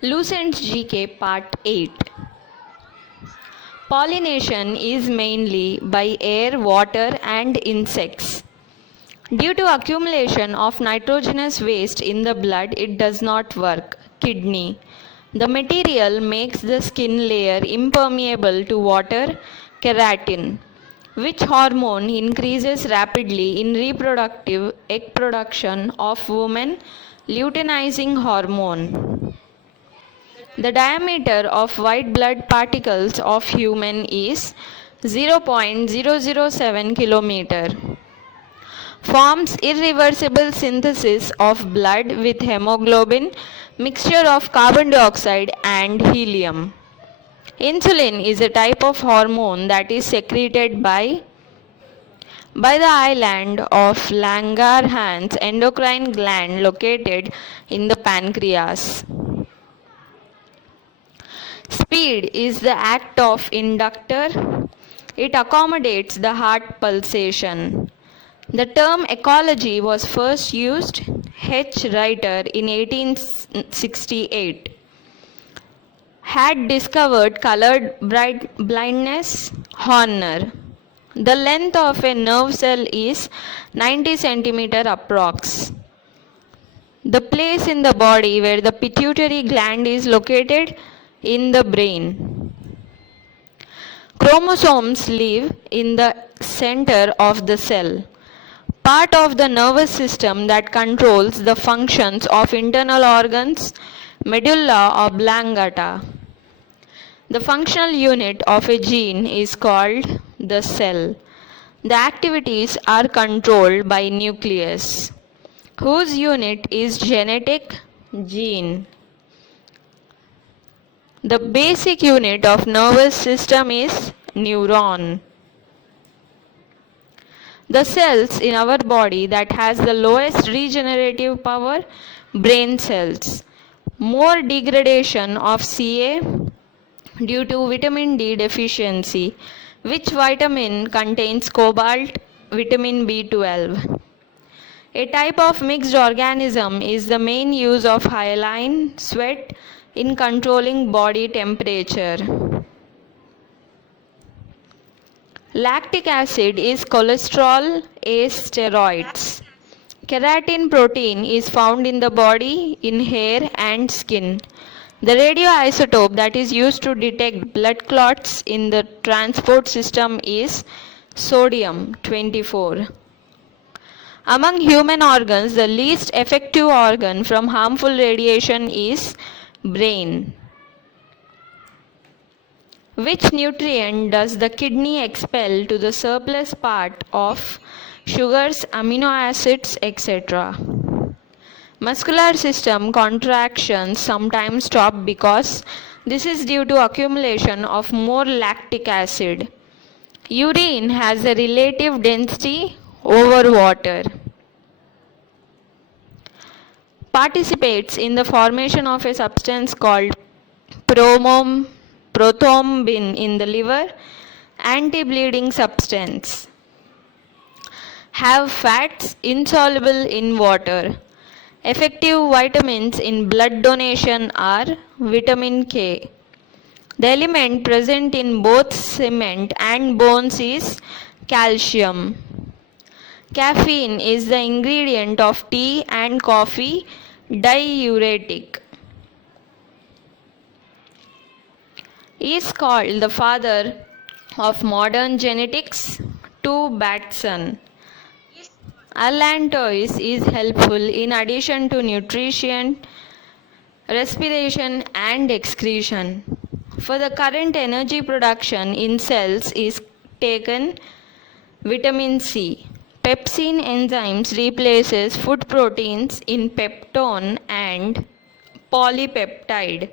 Lucent's GK Part 8. Pollination is mainly by air, water, and insects. Due to accumulation of nitrogenous waste in the blood, it does not work. Kidney. The material makes the skin layer impermeable to water. Keratin. Which hormone increases rapidly in reproductive egg production of women? Luteinizing hormone. The diameter of white blood particles of human is 0.007 kilometer. Forms irreversible synthesis of blood with hemoglobin, mixture of carbon dioxide and helium. Insulin is a type of hormone that is secreted by the island of Langerhans endocrine gland located in the pancreas. Speed is the act of inductor. It accommodates the heart pulsation. The term ecology was first used H. Reiter in 1868. Had discovered colored blindness? Horner. The length of a nerve cell is 90 centimeter approx. The place in the body where the pituitary gland is located? In the brain. Chromosomes live in the center of the cell, part of the nervous system that controls the functions of internal organs, medulla oblongata. The functional unit of a gene is called the cell. The activities are controlled by nucleus, whose unit is genetic gene. The basic unit of nervous system is neuron. The cells in our body that has the lowest regenerative power, brain cells. More degradation of Ca due to vitamin D deficiency. Which vitamin contains cobalt? Vitamin B12. A type of mixed organism is the main use of hyaline, sweat, in controlling body temperature. Lactic acid is cholesterol A steroids. Keratin protein is found in the body, in hair and skin. The radioisotope that is used to detect blood clots in the transport system is sodium-24. Among human organs, the least effective organ from harmful radiation is brain. Which nutrient does the kidney expel to the surplus part of sugars, amino acids, etc.? Muscular system contractions sometimes stop because this is due to accumulation of more lactic acid. Urine has a relative density over water. Participates in the formation of a substance called prothrombin in the liver, anti-bleeding substance. Have fats insoluble in water. Effective vitamins in blood donation are vitamin K. The element present in both cement and bones is calcium. Caffeine is the ingredient of tea and coffee, diuretic. Is called the father of modern genetics? To Batson. Allantois is helpful in addition to nutrition, respiration and excretion. For the current energy production in cells is taken vitamin C. Pepsin enzymes replaces food proteins in peptone and polypeptide.